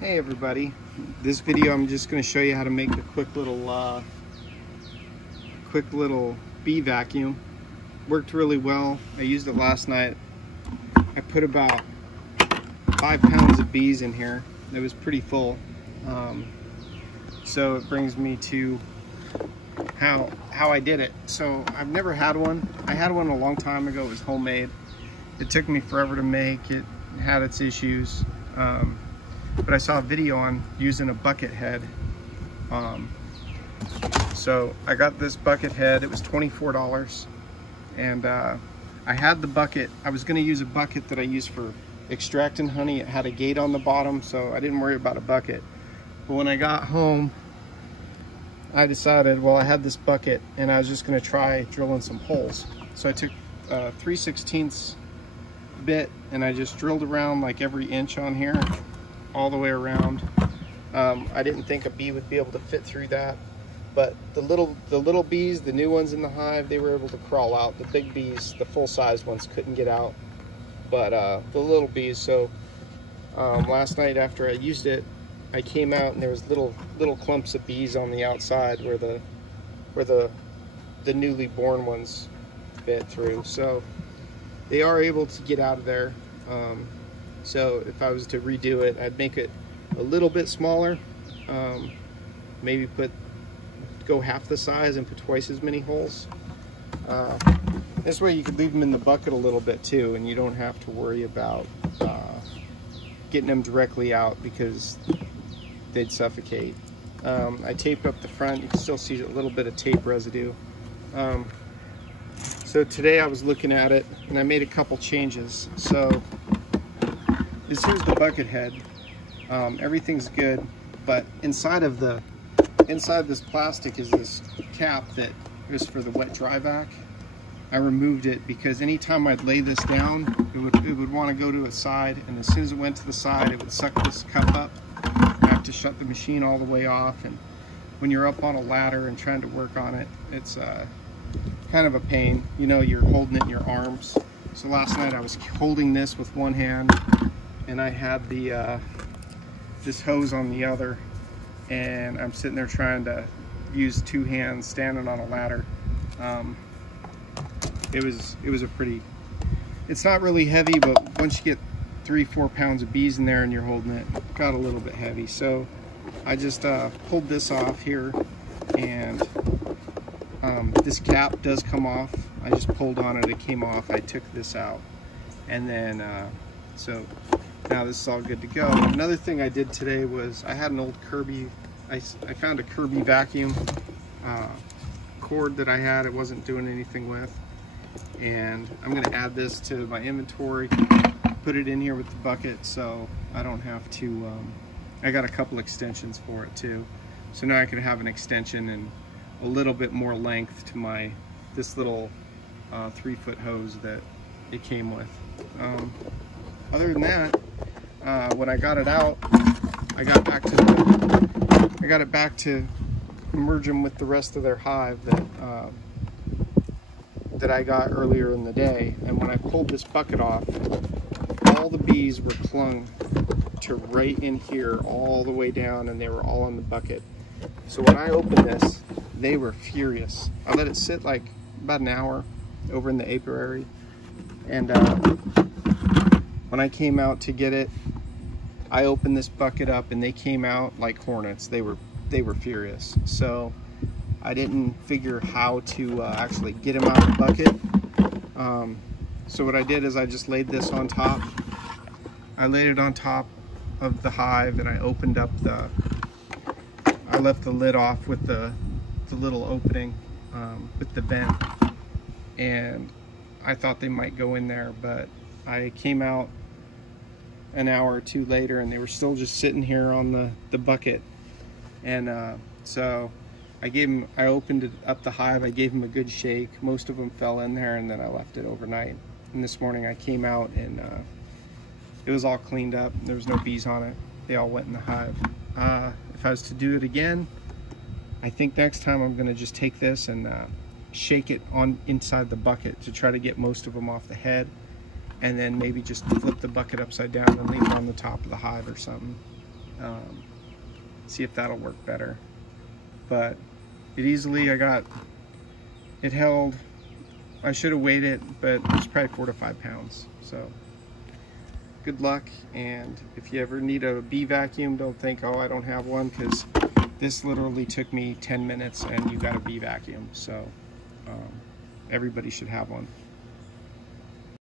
Hey everybody, this video I'm just going to show you how to make a quick little bee vacuum. Worked really well. I used it last night. I put about 5 pounds of bees in here. It was pretty full. So it brings me to how I did it. So I've never had one. I had one a long time ago. It was homemade. It took me forever to make. It had its issues. But I saw a video on using a bucket head. So I got this bucket head. It was $24. And I had the bucket. I was going to use a bucket that I use for extracting honey. It had a gate on the bottom, so I didn't worry about a bucket. But when I got home, I decided, well, I had this bucket and I was just going to try drilling some holes. So I took 3/16 bit and I just drilled around like every inch on here, all the way around. I didn't think a bee would be able to fit through that, but the little bees, the new ones in the hive, they were able to crawl out. The big bees, the full-size ones, couldn't get out, but the little bees. So last night after I used it, I came out and there was little clumps of bees on the outside where the newly born ones bit through. So they are able to get out of there. So if I was to redo it, I'd make it a little bit smaller, maybe go half the size and put twice as many holes. This way you could leave them in the bucket a little bit too, and you don't have to worry about getting them directly out because they'd suffocate. I taped up the front. You can still see a little bit of tape residue. So today I was looking at it and I made a couple changes. So here's the bucket head. Everything's good, but inside this plastic is this cap that is for the wet dry vac. I removed it because anytime I'd lay this down, it would want to go to a side, and as soon as it went to the side, it would suck this cup up. I have to shut the machine all the way off, and when you're up on a ladder and trying to work on it, it's kind of a pain. You know, you're holding it in your arms. So last night I was holding this with one hand, and I had this hose on the other, and I'm sitting there trying to use two hands standing on a ladder. It was a pretty, it's not really heavy, but once you get 3-4 pounds of bees in there and you're holding it, it got a little bit heavy. So I just pulled this off here, and this cap does come off. I just pulled on it, it came off. I took this out, and then so now this is all good to go. Another thing I did today was I had an old Kirby, I found a Kirby vacuum cord that I had, it wasn't doing anything with, and I'm going to add this to my inventory, put it in here with the bucket so I don't have to, I got a couple extensions for it too. So now I can have an extension and a little bit more length to this little 3-foot hose that it came with. Other than that, when I got it out, I got it back to merge them with the rest of their hive that I got earlier in the day. And when I pulled this bucket off, all the bees were clung to right in here all the way down, and they were all in the bucket. So when I opened this, they were furious. I let it sit like about an hour over in the apiary, and when I came out to get it, I opened this bucket up and they came out like hornets. They were furious. So I didn't figure how to actually get them out of the bucket. So what I did is I just laid this on top. I laid it on top of the hive, and I opened up I left the lid off with the little opening with the vent, and I thought they might go in there, but I came out an hour or two later and they were still just sitting here on the bucket. And so I opened up the hive, I gave them a good shake. Most of them fell in there, and then I left it overnight. And this morning I came out and it was all cleaned up. There was no bees on it. They all went in the hive. If I was to do it again, I think next time I'm gonna just take this and shake it on inside the bucket to try to get most of them off the head, and then maybe just flip the bucket upside down and leave it on the top of the hive or something. See if that'll work better. But it held, I should have weighed it, but it's probably 4 to 5 pounds. So good luck, and if you ever need a bee vacuum, don't think, oh, I don't have one, because this literally took me 10 minutes and you got a bee vacuum. So everybody should have one.